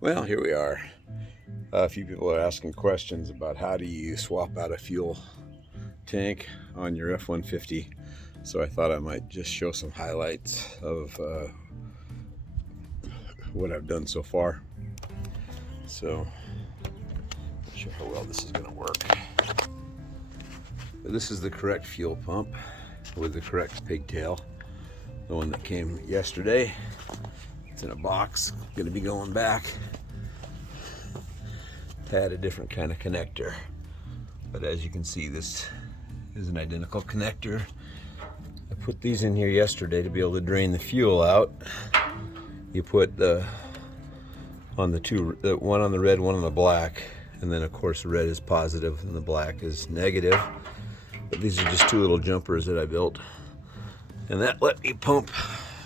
Well, here we are. A few people are asking questions about how do you swap out a fuel tank on your F-150. So I thought I might just show some highlights of what I've done so far. So, not sure how well this is going to work. But this is the correct fuel pump with the correct pigtail. The one that came yesterday. It's in a box, going to be going back. Had a different kind of connector, but as you can see, this is an identical connector. I put these in here yesterday to be able to drain the fuel out. You put the one on the red, one on the black, and then of course the red is positive and the black is negative. But these are just two little jumpers that I built, and that let me pump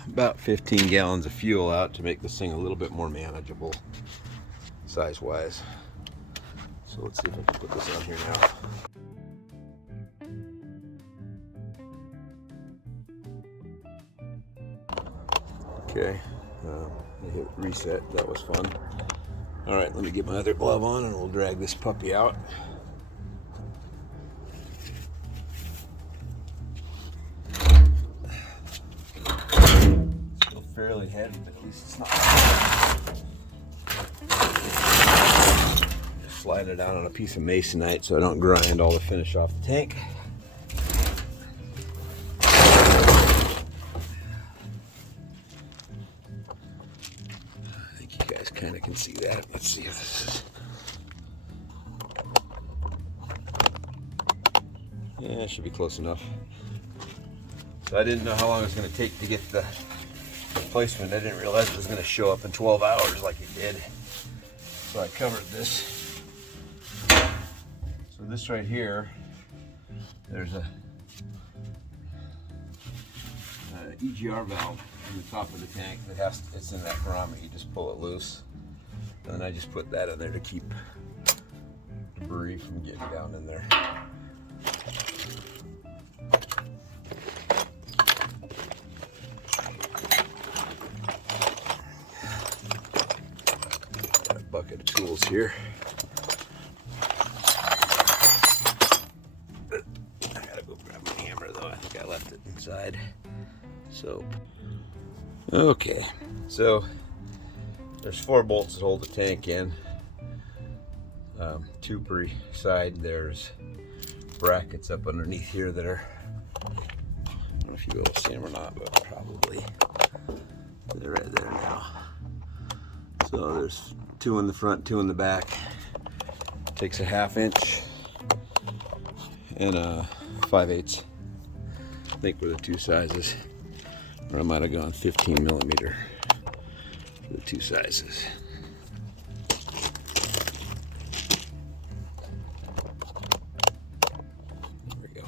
about 15 gallons of fuel out to make this thing a little bit more manageable size wise. So let's see if I can put this on here now. Okay, I hit reset. That was fun. All right, let me get my other glove on and we'll drag this puppy out. It's still fairly heavy, but at least it's not. Slide it down on a piece of masonite so I don't grind all the finish off the tank. I think you guys kind of can see that. Let's see if this is. Yeah, it should be close enough. So I didn't know how long it was going to take to get the replacement. I didn't realize it was going to show up in 12 hours like it did. So I covered this. So this right here, there's a EGR valve in the top of the tank that it's in that grommet. You just pull it loose, and then I just put that in there to keep debris from getting down in there. Got a bucket of tools here. Inside. So, okay, so there's 4 bolts that hold the tank in, 2 per side. There's brackets up underneath here that are, I don't know if you'll be able to see them or not, but probably they're right there now. So there's 2 in the front, 2 in the back. Takes a 1/2 inch and a 5/8. I think were the 2 sizes, or I might have gone 15 millimeter for the 2 sizes. There we go.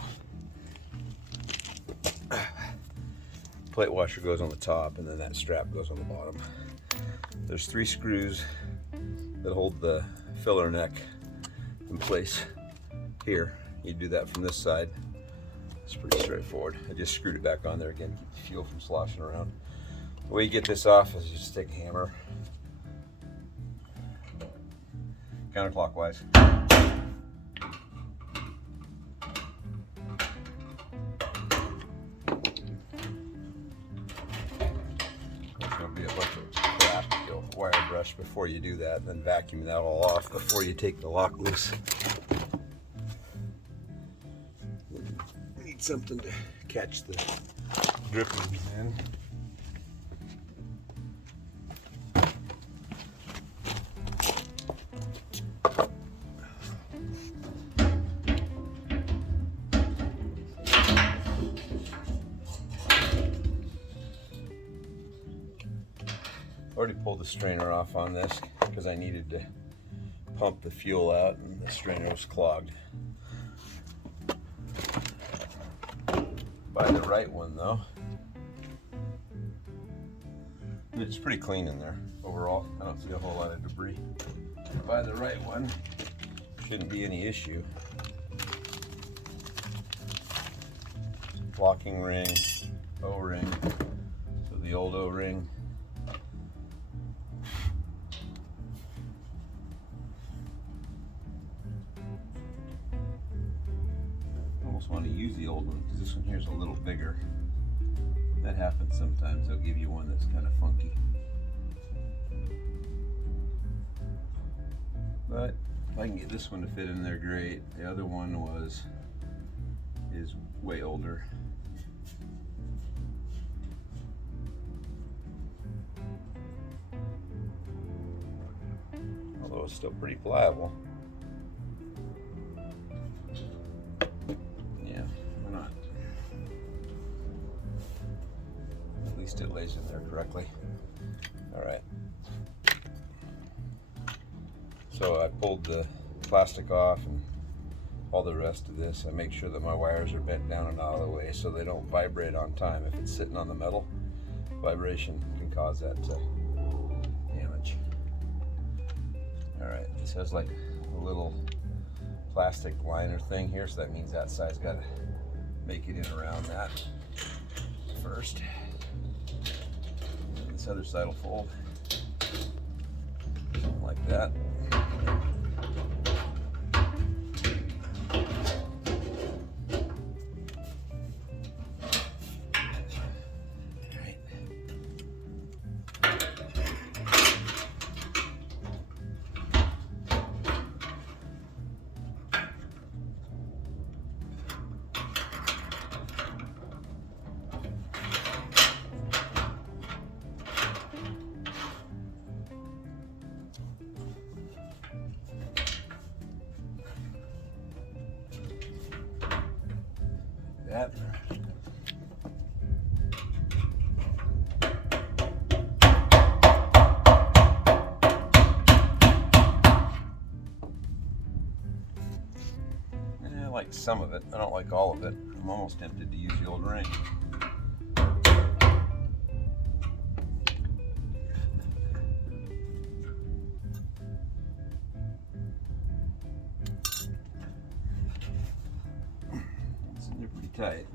Plate washer goes on the top, and then that strap goes on the bottom. There's 3 screws that hold the filler neck in place here. You do that from this side. It's pretty straightforward. I just screwed it back on there again, keep the fuel from sloshing around. The way you get this off is you just take a hammer, counterclockwise. There'll be a bunch of crap you'll wire brush before you do that, and then vacuum that all off before you take the lock loose. Something to catch the drippings in. Already pulled the strainer off on this because I needed to pump the fuel out and the strainer was clogged. Buy the right one though. It's pretty clean in there overall. I don't see a whole lot of debris. Buy the right one. Shouldn't be any issue. Locking ring, O-ring. So the old O-ring. almost want to use the old one because this one here is a little bigger. That happens sometimes. They'll give you one that's kind of funky. But if I can get this one to fit in there, great. The other one is way older. Although it's still pretty pliable. Yeah, why not? At least it lays in there correctly. All right. So I pulled the plastic off and all the rest of this. I make sure that my wires are bent down and out of the way so they don't vibrate on time. If it's sitting on the metal, vibration can cause that to damage. All right, this has like a little plastic liner thing here, so that means that side's got to make it in around that first. And this other side will fold something like that. That. I like some of it. I don't like all of it. I'm almost tempted to use the old ring. They're pretty tight.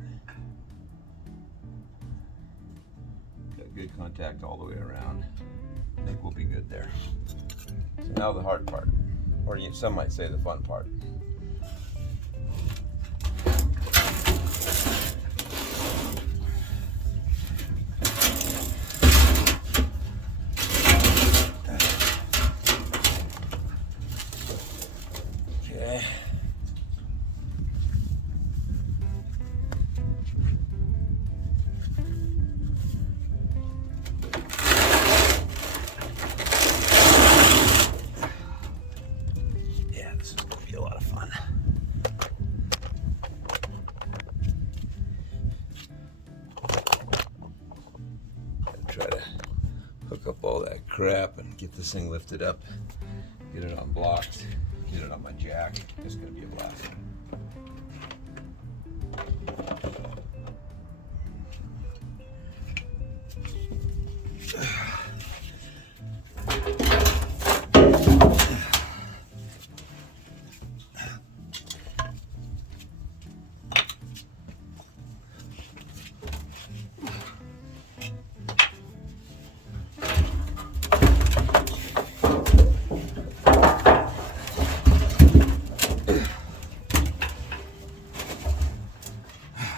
Got good contact all the way around. I think we'll be good there. So now the hard part, or some might say the fun part. Okay. Try to hook up all that crap and get this thing lifted up, get it unblocked, get it on my jack. It's gonna be a blast.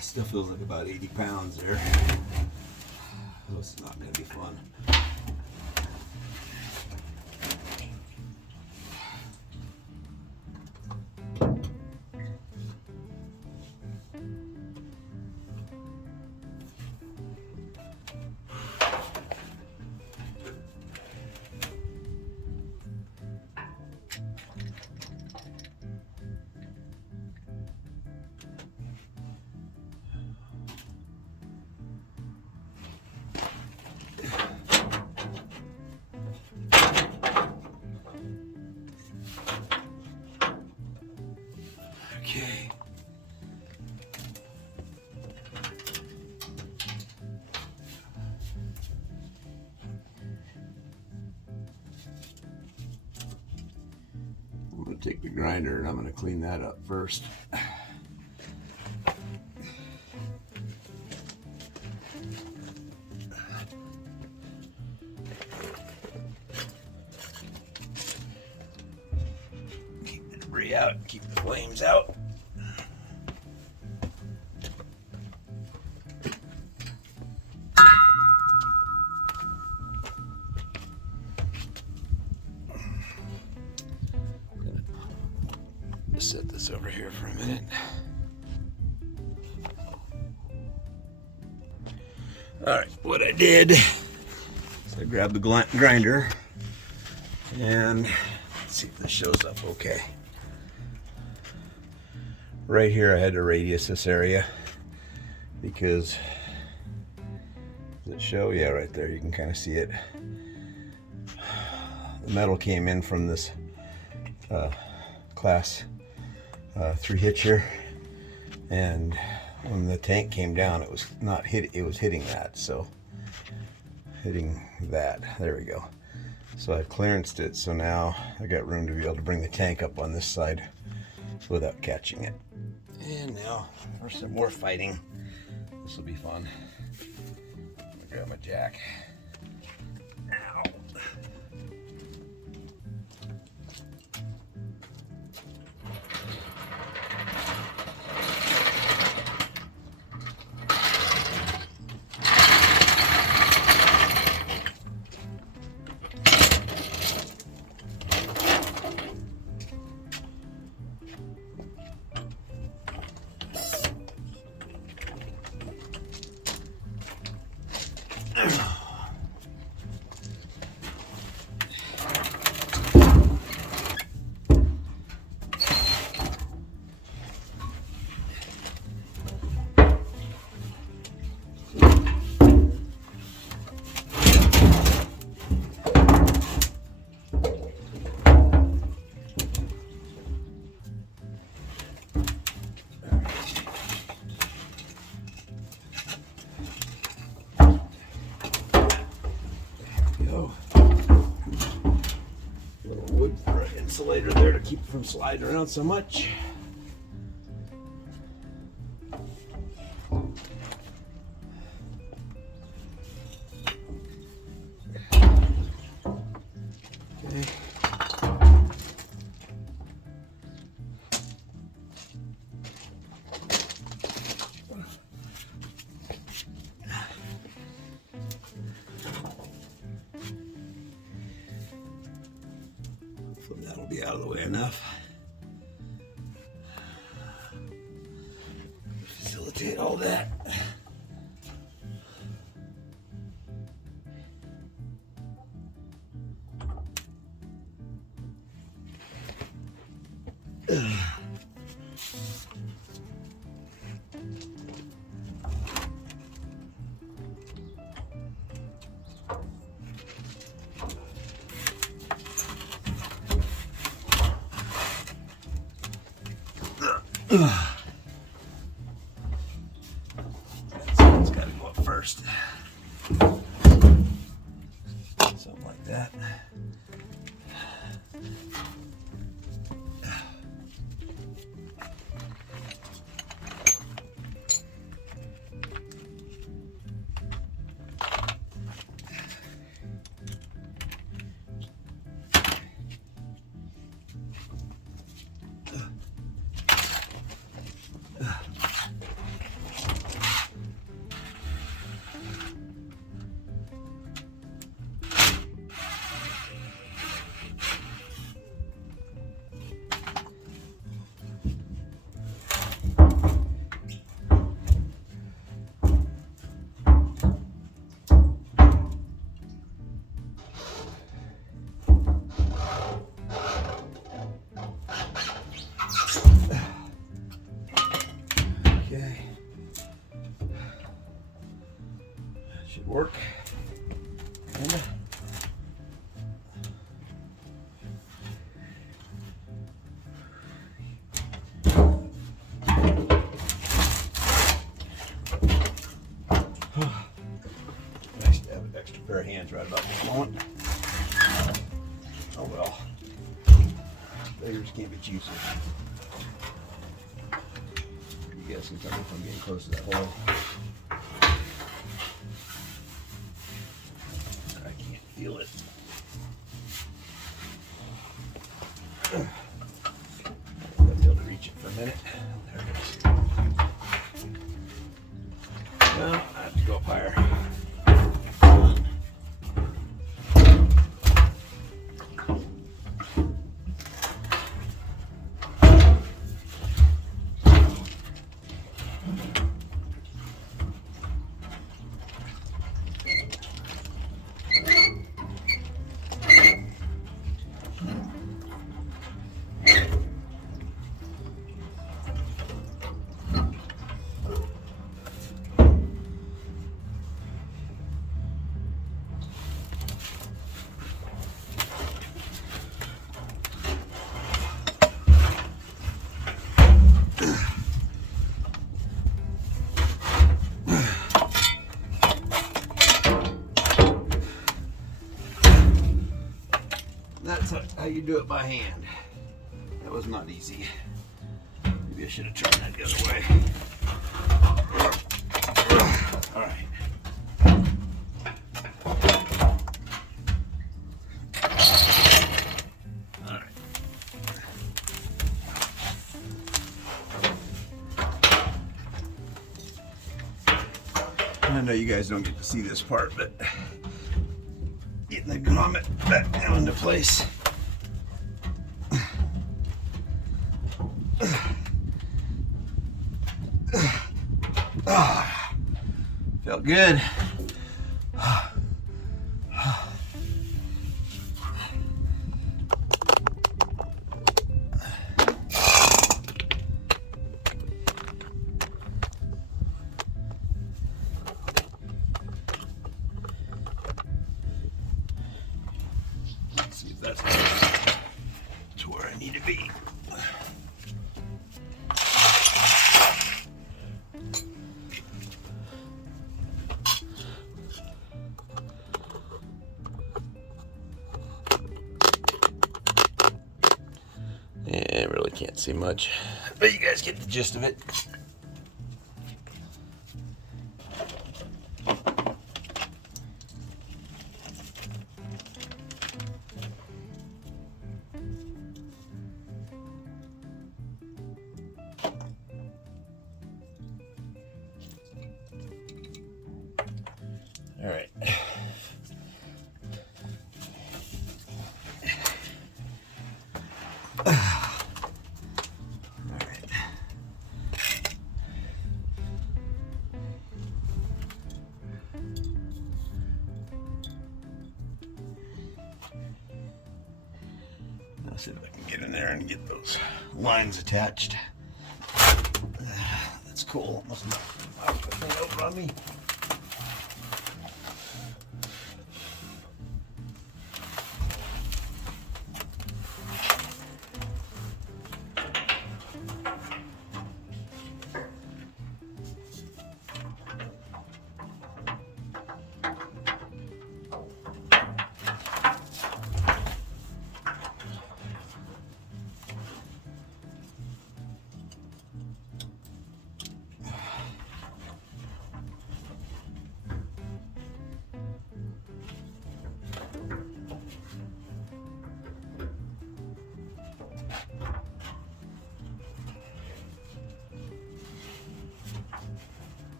Still feels like about 80 pounds there. Oh, it's not going to be fun. Okay. I'm going to take the grinder and I'm going to clean that up first. Keep the debris out, keep the flames out. Just set this over here for a minute. Alright, what I did is I grabbed the grinder and let's see if this shows up okay. Right here I had to radius this area because, does it show? Yeah, right there, you can kind of see it. The metal came in from this class 3 hitcher, and when the tank came down, it was not hit. It was hitting that, so hitting that. There we go. So I've clearanced it, so now I got room to be able to bring the tank up on this side without catching it. And now for some more fighting. This will be fun. I'm gonna grab my jack. Ow. Insulator there to keep it from sliding around so much. Okay. That'll be out of the way enough. Facilitate all that. It's got to go up first. Something like that. Okay. That should work. And nice to have an extra pair of hands right about this moment. Oh well. Beggars can't be choosers. You guys can tell me if I'm getting close to that hole. I can't feel it. I'll be able to reach it for a minute. There it is. Now I have to go up higher. how you do it by hand. That was not easy. Maybe I should have turned that the other way. All right. All right. I know you guys don't get to see this part, but getting the grommet back down into place. Felt good. Let's see if that's to where I need to be. Yeah, I really can't see much, but you guys get the gist of it. All right. I'll see if I can get in there and get those lines attached. That's cool. Must not knock the thing over on me.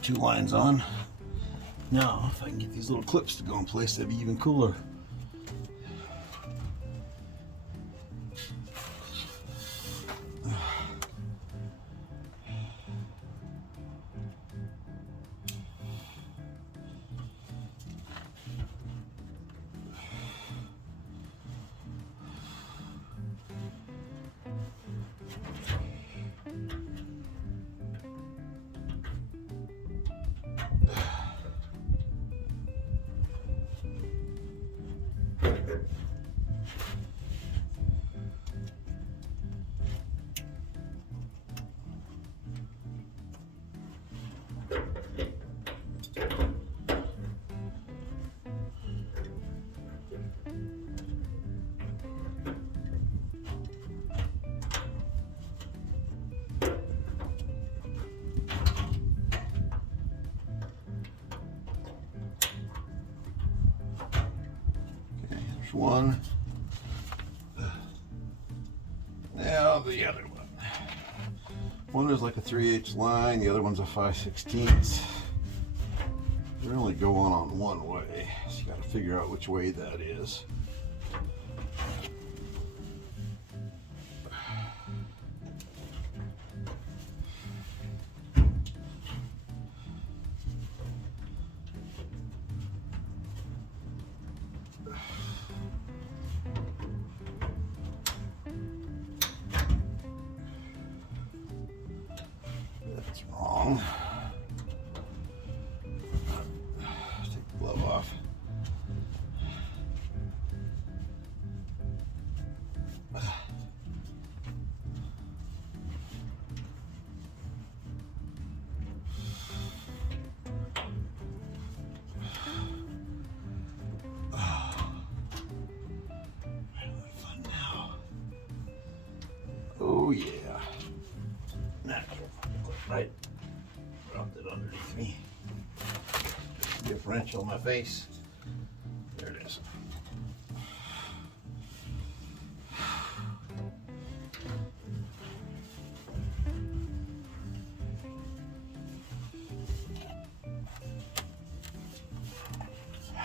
Two lines on. Now, if I can get these little clips to go in place, that'd be even cooler. One. Now the other one. One is like a 3/8 line, the other one's a 5/16. They're only going on one way, so you got to figure out which way that is. That's wrong. Take the glove off. Oh yeah. Right. Dropped it underneath me. Differential in my face. There it is.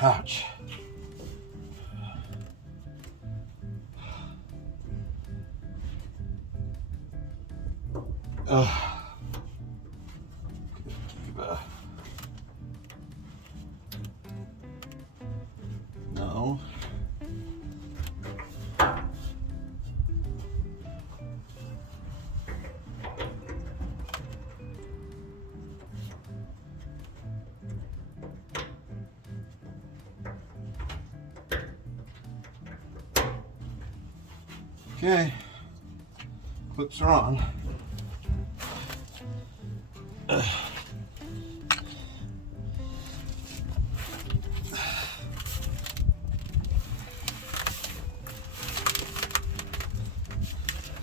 Ouch. No. Okay, clips are on.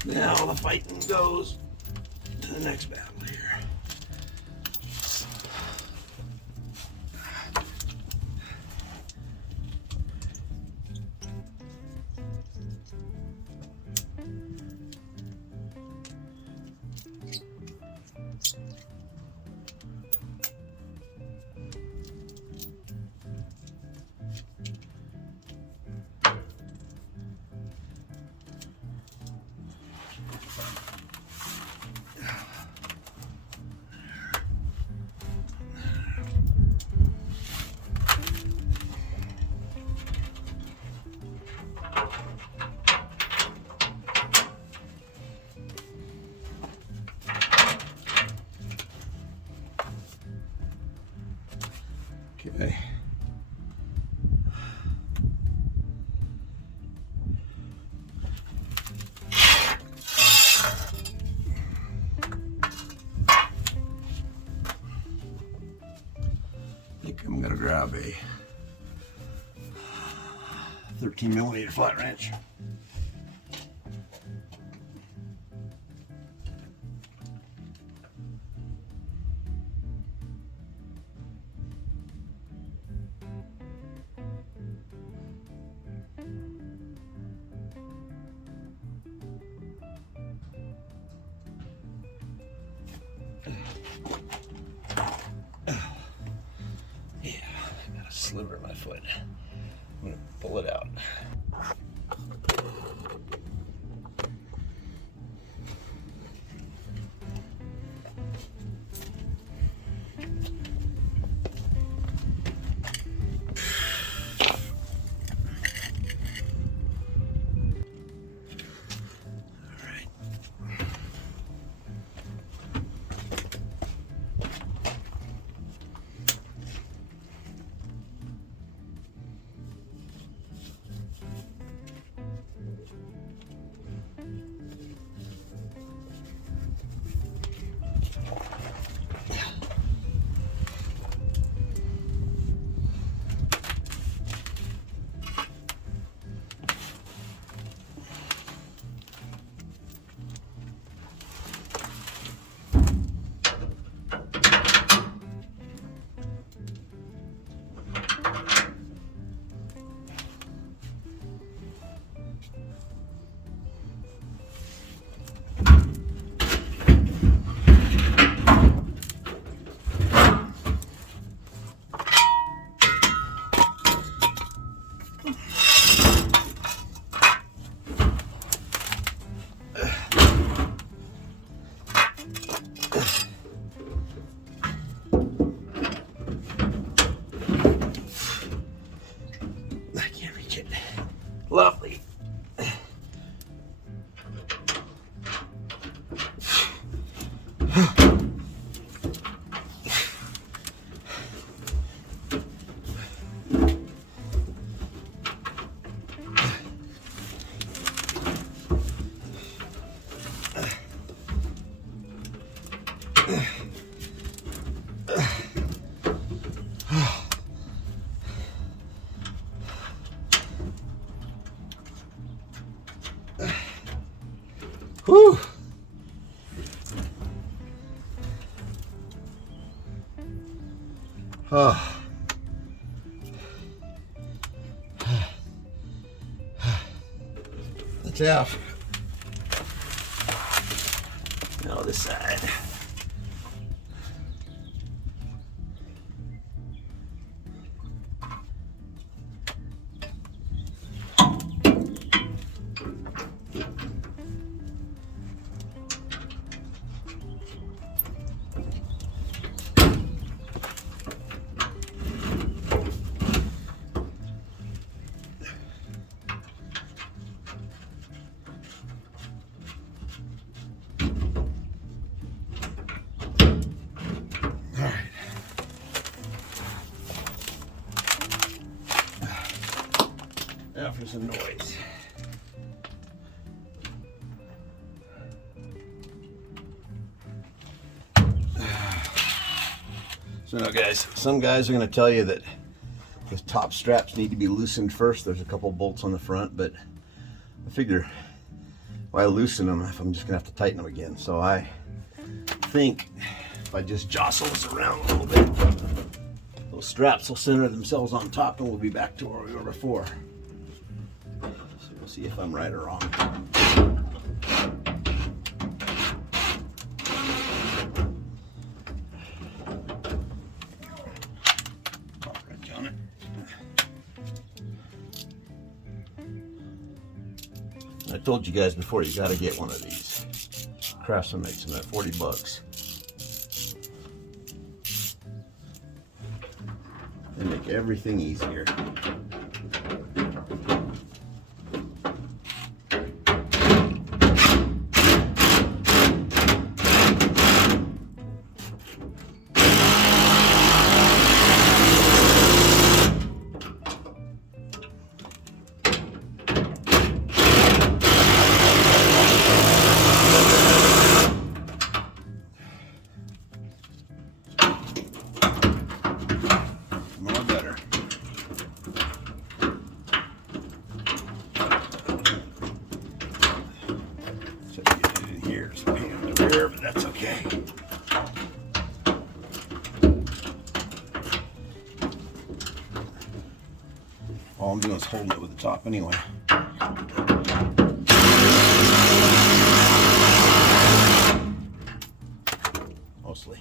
Now the fighting goes to the next battle here. Okay. I think I'm gonna grab a 13mm flat wrench. Yeah, I got a sliver in my foot. I'm gonna pull it out. Lovely. Whew. Oh. That's off. Now this side. Now for some noise. So now guys, some guys are going to tell you that the top straps need to be loosened first. There's a couple bolts on the front, but I figure why loosen them if I'm just going to have to tighten them again. So I think if I just jostle this around a little bit, those straps will center themselves on top and we'll be back to where we were before. So we'll see if I'm right or wrong. I told you guys before, you got to get one of these. Craftsman makes them at 40 bucks. They make everything easier. But that's okay. All I'm doing is holding it with the top anyway. Mostly.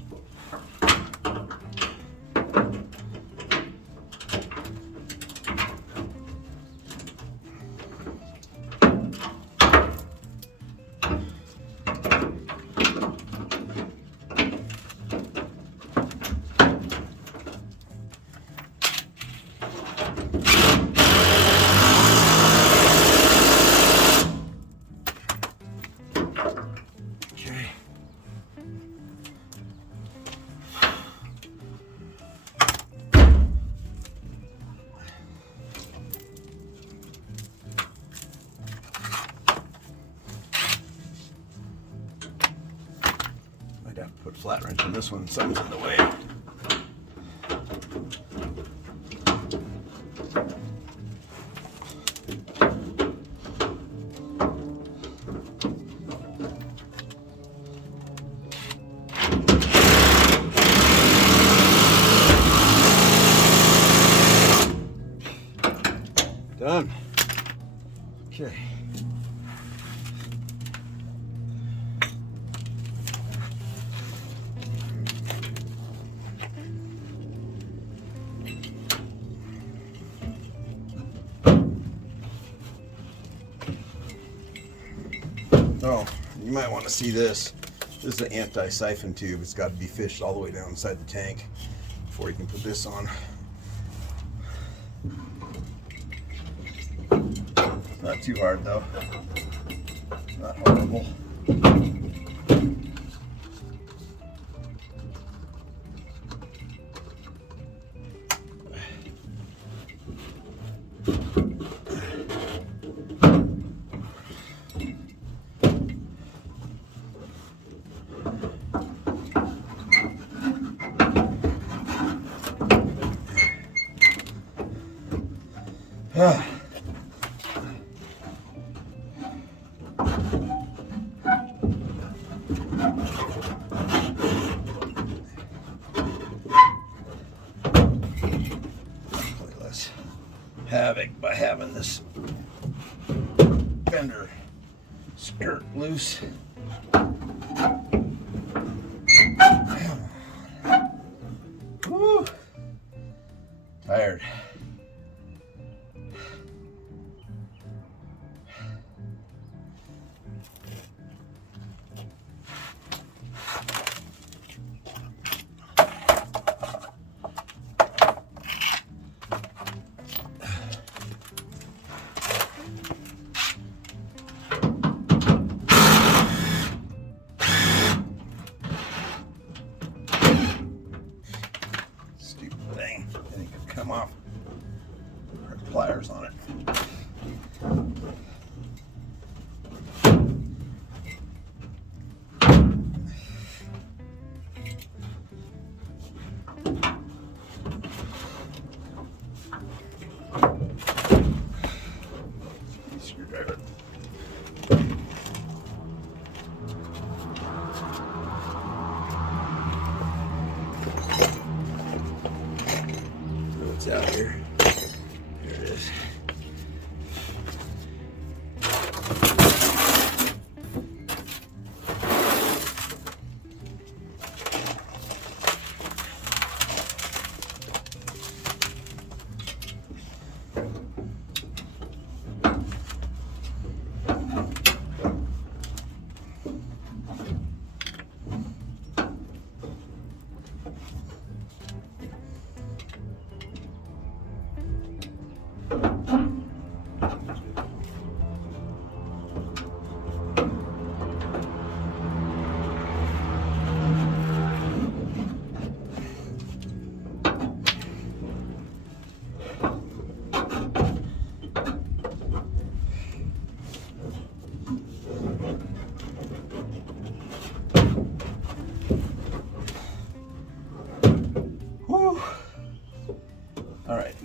Have to put a flat wrench on this one, something's in the way. Done. Okay. Oh, you might want to see this. This is an anti-siphon tube. It's got to be fished all the way down inside the tank before you can put this on. Not too hard though. Not horrible. havoc by having this fender skirt loose. Woo! Tired. Come off. There's pliers on it. Screwdriver. What's out here? Here it is. Whew. All right.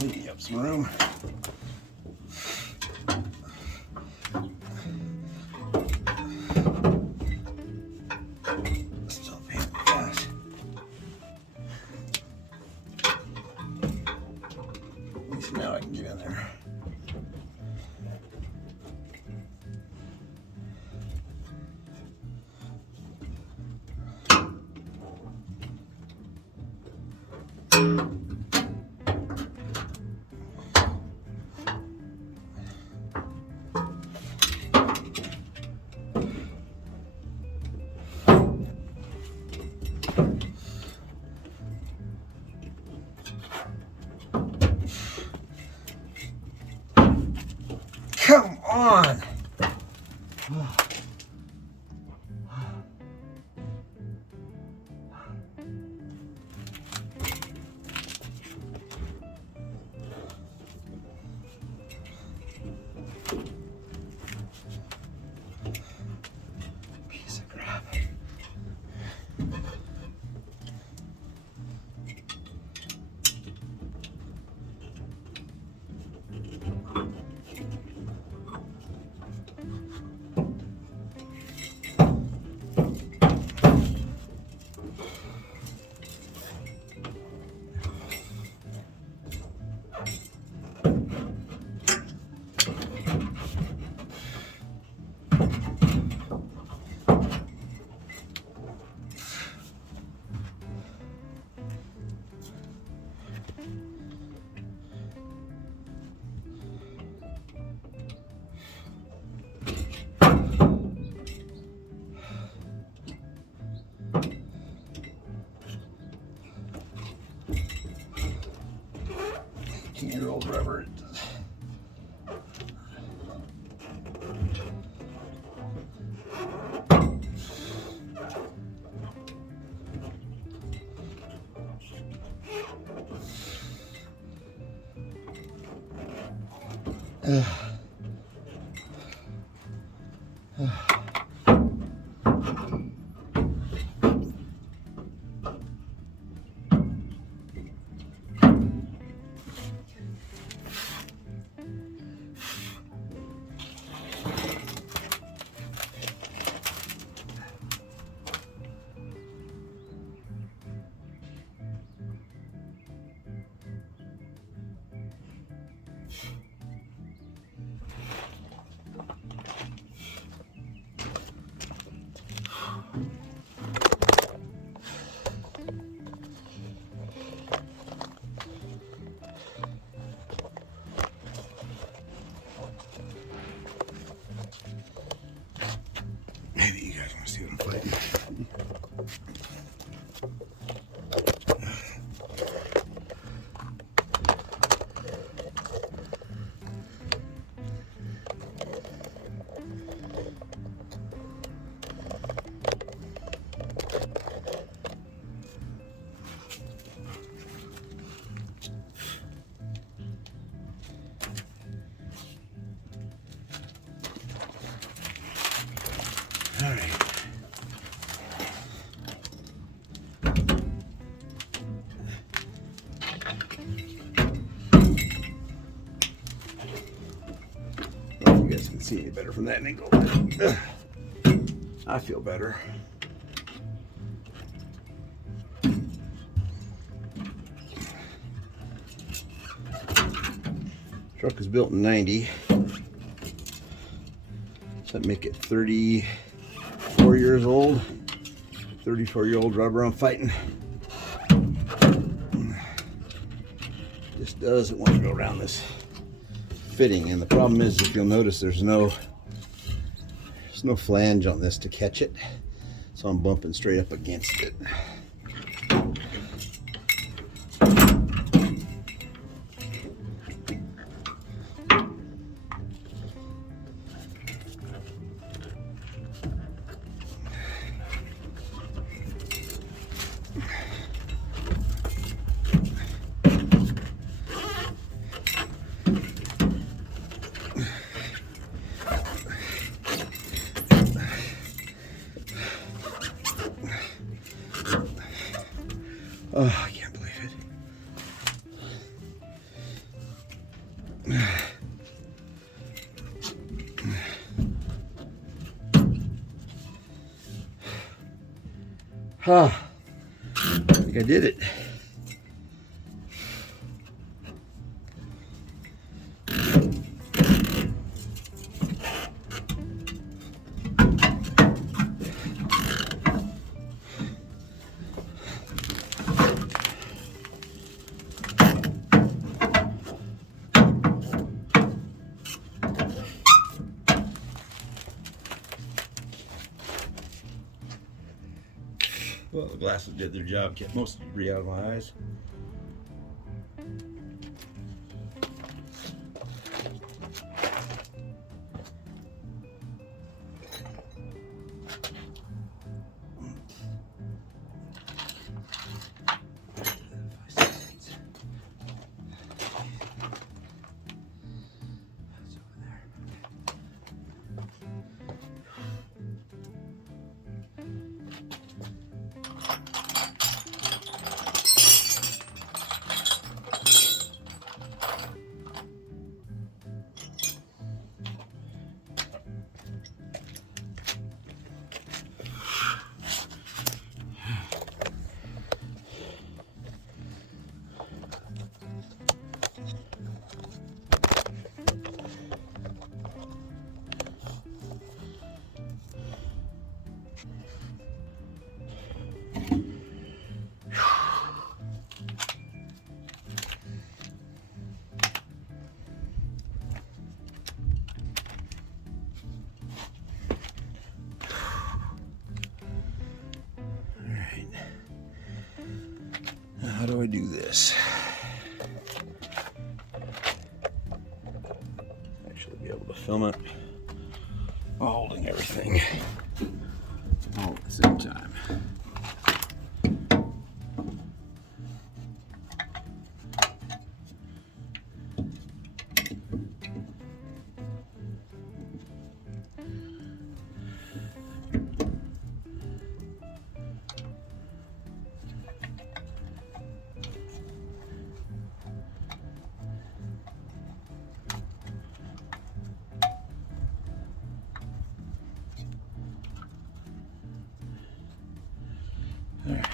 Cleaning up some room. Still a pain in the ass. At least now I can get in there. Come on! 15-year-old rubber. Maybe you guys want to see what I'm fighting. All right. Well, you guys can see any better from that angle. I feel better. Truck was built in 90. So that make it 34 years old. 34-year-old rubber I'm fighting. Just doesn't want to go around this fitting, and the problem is, if you'll notice, there's no flange on this to catch it, so I'm bumping straight up against it. Oh, I can't believe it. I think I did it. Well, the glasses did their job, kept most of the debris out of my eyes. How do I do this? filament while holding everything all at the same time. All right.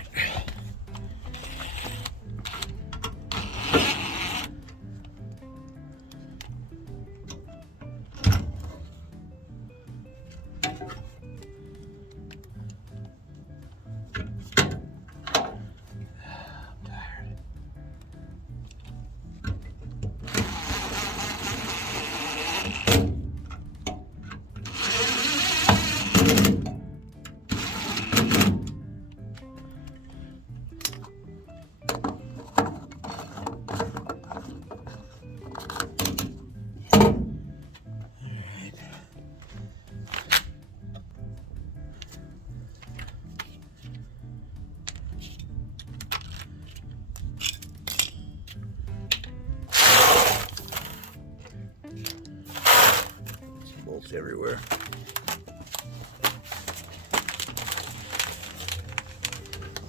Bolts everywhere.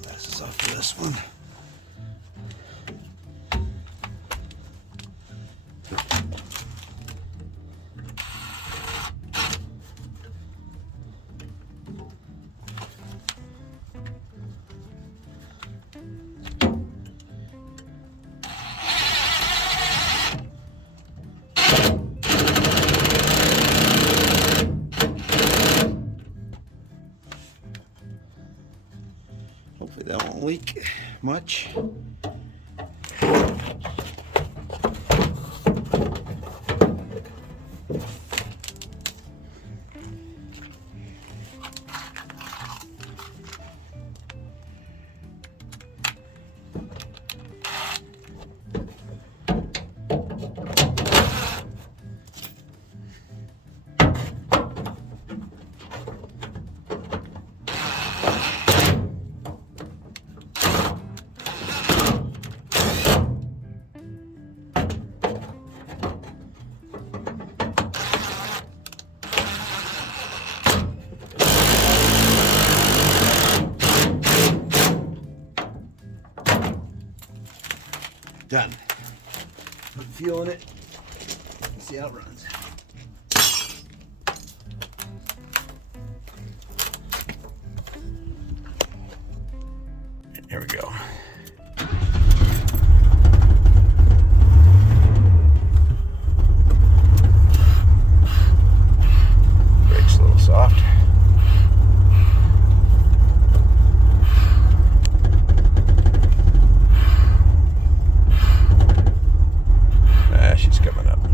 Glasses off for this one. Hopefully that won't leak much. Done. Put fuel in it. See how it runs. There we go.